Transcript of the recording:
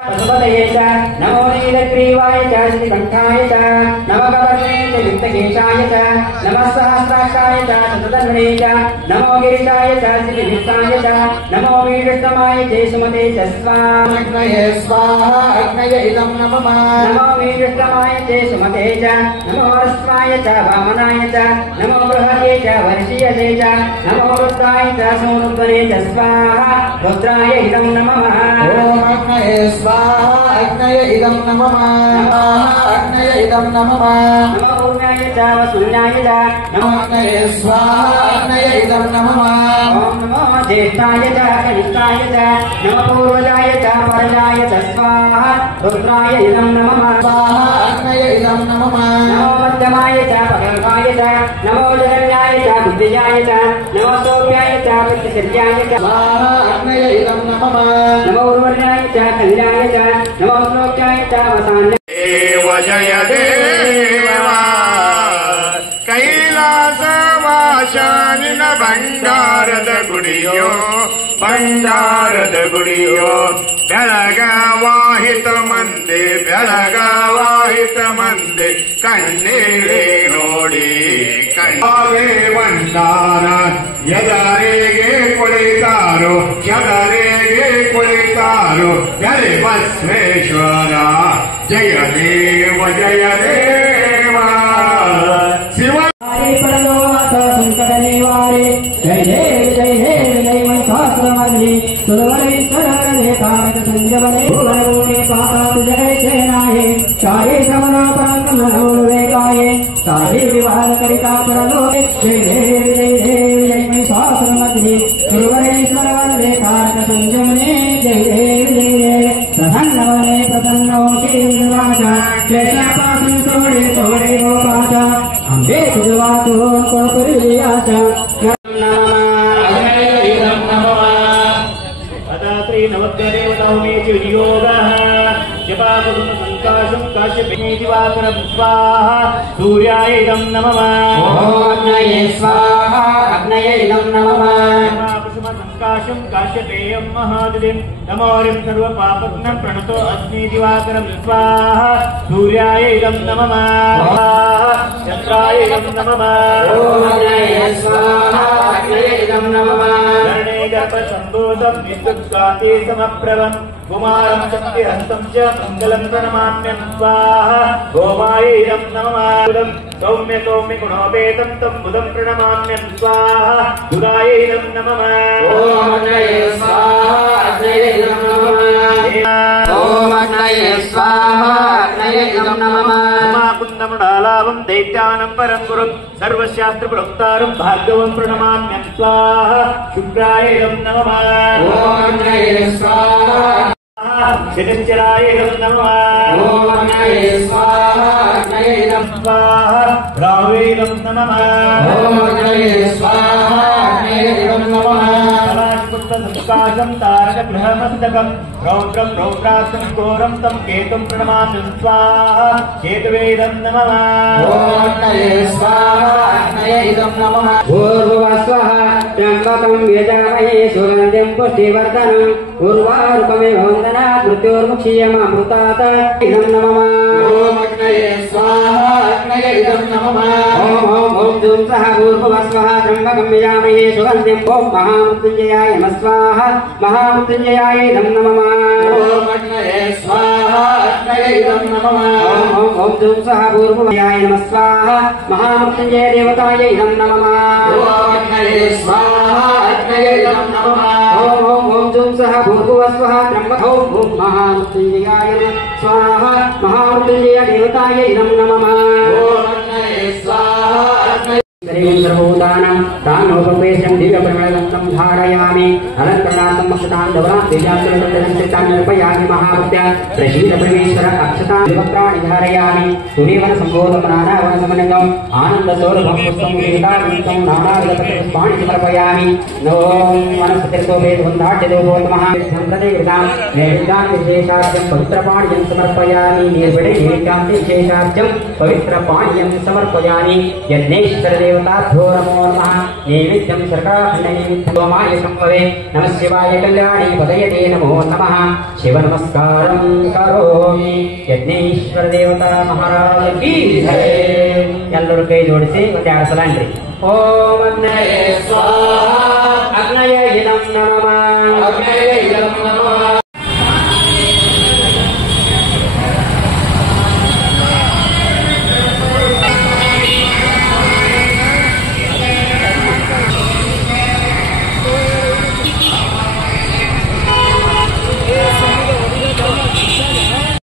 पशुपतये च नमो नीलग्रीवाय च श्रीकण्ठाय च नमकवर्णे च युक्तकेशाय च नमः सहस्राक्षाय च शतधन्वने च नमो गिरिशाय च श्रीविष्टाय च नमो वीरस्तमाय च सुमते च स्वाहाग्नये स्वाहा अग्नय इदं नमः नमो वीरस्तमाय च सुमते च नमो रस्वाय च वामनाय च नमो बृहते च वर्षीयसे च नमो रुद्राय च संरुद्वने च स्वाहा रुद्राय इदं नमः ओम अग्नये स्वाहा अग्नय इदं नमः अग्नय इदं नमः नमो भूम्याय च वसुन्याय च नमो अग्नये स्वाहा अग्नय इदं नमः ओम नमो ज्येष्ठाय च कनिष्ठाय च नमो पूर्वजाय च परजाय च स्वाहा रुद्राय इदं नमः स्वाहा अग्नय इदं नमः नमो मध्यमाय च पगल्पाय च नमो जगन्याय च बुद्धिजाय च नमो सौम्याय च पितृसर्याय च स्वाहा अग्नय इदं नमः नमो उर्वर्याय च कल्याय च नमो श्लोक्याय च वसान्य देव जय देवा कैलासवाशानिन भंडाರದ ಗುಡಿಯೋ ಬೆಳಗವಾಹಿತ ಮಂದೆ ಕಣ್ಣೀರೇ ನೋಡಿ ಕಣ್ಣಾವೇ ವಂದಾರ ಎದರೆಗೆ ಕುಳಿತಾರೋ ಎರೆ ಬಸವೇಶ್ವರ ಜಯ ದೇವ ಶಿವ परलोक संकट निवारे जय जय जय सहस्रमर्दि सुरवरेश्वर देखारक संजवने भुवने पाताल जय सेनाये चारे श्रवणा परंकमनोवेकाये सारे विवाह करिता परलोक जय जय सहस्रमर्दि सुरवरेश्वर देखारक संजवने जय जय प्रसन्नवने प्रसन्नो श्रीनिवासा क्लेशापासं तोड़े गोपाचा अम्बे कुजवातो कोपुरियाच अदात्री नवद्यदेवतामे वियोगः जपाकुसुम संकाशं काश्यपे दिवाकर स्वाहा सूर्याय इदं नमः अग्नये स्वाहा अग्नये इदं नमः जपाकुसुम संकाशं काश्यपेयं महादिं नमोरिं सर्वपापघ्नं प्रणतो अस्मि दिवाकर स्वाहा सूर्याय इदं नमः चन्द्राय इदं नमः अग्नये स्वाहा अग्नये इदं नमः गणे गर्भसम्भूतं विद्युत्काते समप्रभं कुमारं शक्तिहस्तं च मङ्गलं प्रणमाम्यं स्वाहा गोमाय इदं नमः सौम्य गुणोपेतं तं बुधं प्रणमाम्यं स्वाहा बुधाय इदं नमः ओम अग्नये स्वाहा अग्नये इदं नमः ओम अग्नये स्वाहा अग्नये इदं नमः कुन्दमडालाभं दैत्यानं परं गुरुं सर्वशास्त्रप्रोक्तारं भार्गवं प्रणमाम्यं स्वाहा शुक्राय इदं नमः ओम अग्नये स्वाहा शनिश्चराय इदं नमः ओम अग्नये स्वाहा अग्नये इदं स्वाहा राहवे इदं नमः ओम अग्नये स्वाहा अग्नये इदं नमः संकाशं तारकगृहमस्तकं रौद्रं रौद्राक्षं घोरं तं केतुं प्रणमामि स्वाहा केतवे इदं नमः ओम अग्नये स्वाहा अग्नये इदं नमः भूर्भुवस्वः त्र्यम्बकं यजामहे सुगन्धिं पुष्टिवर्धनम् उर्वारुकमेव वन्दनात् मृत्योर्मुक्षीयमामृतात् इदं नमः ओम अग्नये स्वाहा अग्नये इदं नमः ओम धूम सः भूर्भुवस्वः त्र्यम्बकं यजामहे सुगन्धिं ओम महामृत्युञ्जयाय नमः स्वाहा महामृत्युञ्जयाय इदं नमः ओम अग्नये स्वाहा अग्नये इदं नमः ओम धूम सः भूर्भुवस्वः नमः स्वाहा महामृत्युञ्जय देवताय इदं नमः ओम अग्नये स्वाहा अग्नये इदं नमः ओम धूम सः भूर्भुवस्वः त्र्यम्बकं ओम महामृत्युञ्जयाय स्वाहा महामृत्युञ्जय देवताय इदं नमः ओम अग्नये स्वाहा अग्नये सर्वभूतानां तानोपवेशं दिव्यप्रमेलनं धारयामि अलङ्करणार्थं मक्षतां दवरां तेजासुरतन्त्रितां निर्पयामि महाभक्त्या प्रसीदपरमेश्वर अक्षतां विवक्त्राणि धारयामि सूर्यवन सम्बोधं नानावनसमन्वितम् आनन्दसौरभं पुष्पं गीतागीतं नानाविधपुष्पाणि समर्पयामि ॐ वनस्पतिर्तोभेदबन्धाढ्यदोभोतमः विद्धं नैवेद्यां विशेषार्घ्यं पवित्रपाणियं समर्पयामि निर्विडे विशेषार्घ्यं पवित्रपाणियं समर्पयामि यज्ञेश्वर देवताभ्यो नमो नमः नैवेद्यं शर्कराखण्डनैवेद्यं सोमाय संभवे नमः शिवाय कल्याणी पदयते नमो नमः शिव नमस्कारं करोमि यज्ञेश्वर देवता महाराज की जय ಎಲ್ಲರೂ ಕೈ ಜೋಡಿಸಿ ಮತ್ತೆ 2 ಸಲ ಅಂದ್ರಿ ಓಂ ಅಗ್ನಯೇ ಸ್ವಾಹಾ ಅಗ್ನಯೇ ನಮಃ